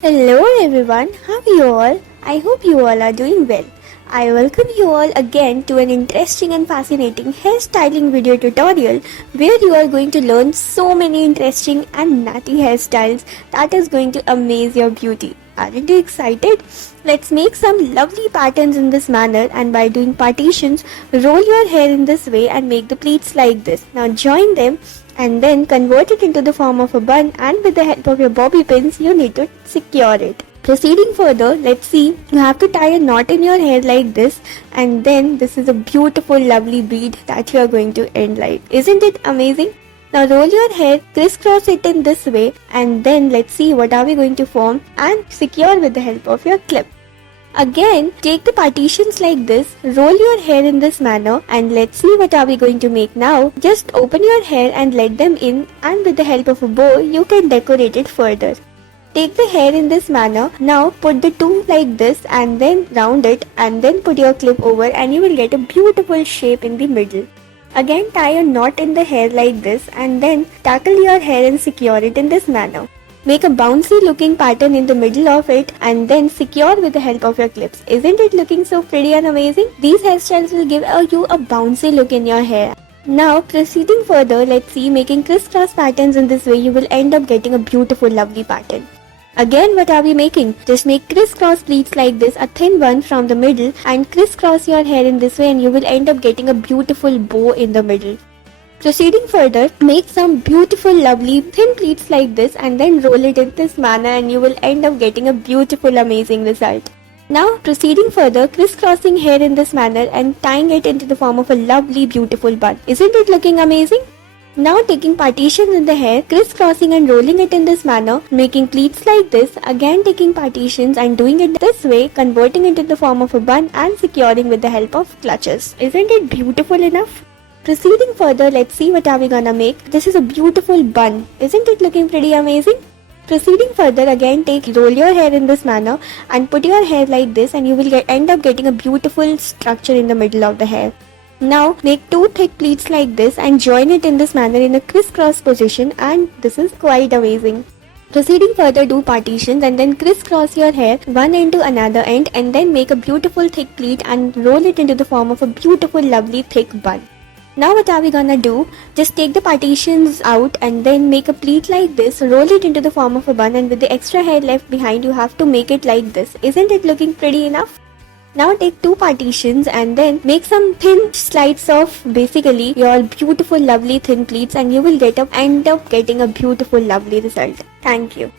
Hello everyone, how are you all? I hope you all are doing well. I welcome you all again to an interesting and fascinating hairstyling video tutorial where you are going to learn so many interesting and nutty hairstyles that is going to amaze your beauty. Aren't you excited? Let's make some lovely patterns in this manner, and by doing partitions, roll your hair in this way and make the pleats like this. Now join them and then convert it into the form of a bun, and with the help of your bobby pins you need to secure it. Proceeding further, let's see, you have to tie a knot in your hair like this, and then this is a beautiful lovely bead that you are going to end like. Isn't it amazing? Now roll your hair, crisscross it in this way, and then let's see what are we going to form and secure with the help of your clip. Again, take the partitions like this, roll your hair in this manner, and let's see what are we going to make now. Just open your hair and let them in, and with the help of a bow, you can decorate it further. Take the hair in this manner. Now put the two like this and then round it and then put your clip over, and you will get a beautiful shape in the middle. Again, tie a knot in the hair like this and then tackle your hair and secure it in this manner. Make a bouncy looking pattern in the middle of it and then secure with the help of your clips. Isn't it looking so pretty and amazing? These hairstyles will give you a bouncy look in your hair. Now proceeding further, let's see, making crisscross patterns in this way, you will end up getting a beautiful lovely pattern. Again, what are we making? Just make crisscross pleats like this, a thin one from the middle, and crisscross your hair in this way and you will end up getting a beautiful bow in the middle. Proceeding further, make some beautiful lovely thin pleats like this and then roll it in this manner and you will end up getting a beautiful amazing result. Now proceeding further, crisscrossing hair in this manner and tying it into the form of a lovely beautiful bun. Isn't it looking amazing? Now taking partitions in the hair, crisscrossing and rolling it in this manner, making pleats like this, again taking partitions and doing it this way, converting it into the form of a bun and securing with the help of clutches. Isn't it beautiful enough? Proceeding further, let's see what are we gonna make. This is a beautiful bun. Isn't it looking pretty amazing? Proceeding further, again roll your hair in this manner and put your hair like this and you will end up getting a beautiful structure in the middle of the hair. Now make two thick pleats like this and join it in this manner in a crisscross position, and this is quite amazing. Proceeding further, do partitions and then crisscross your hair one end to another end and then make a beautiful thick pleat and roll it into the form of a beautiful lovely thick bun. Now what are we gonna do? Just take the partitions out and then make a pleat like this, roll it into the form of a bun, and with the extra hair left behind you have to make it like this. Isn't it looking pretty enough? Now take two partitions and then make some thin slides of basically your beautiful lovely thin pleats and you will end up getting a beautiful lovely result. Thank you.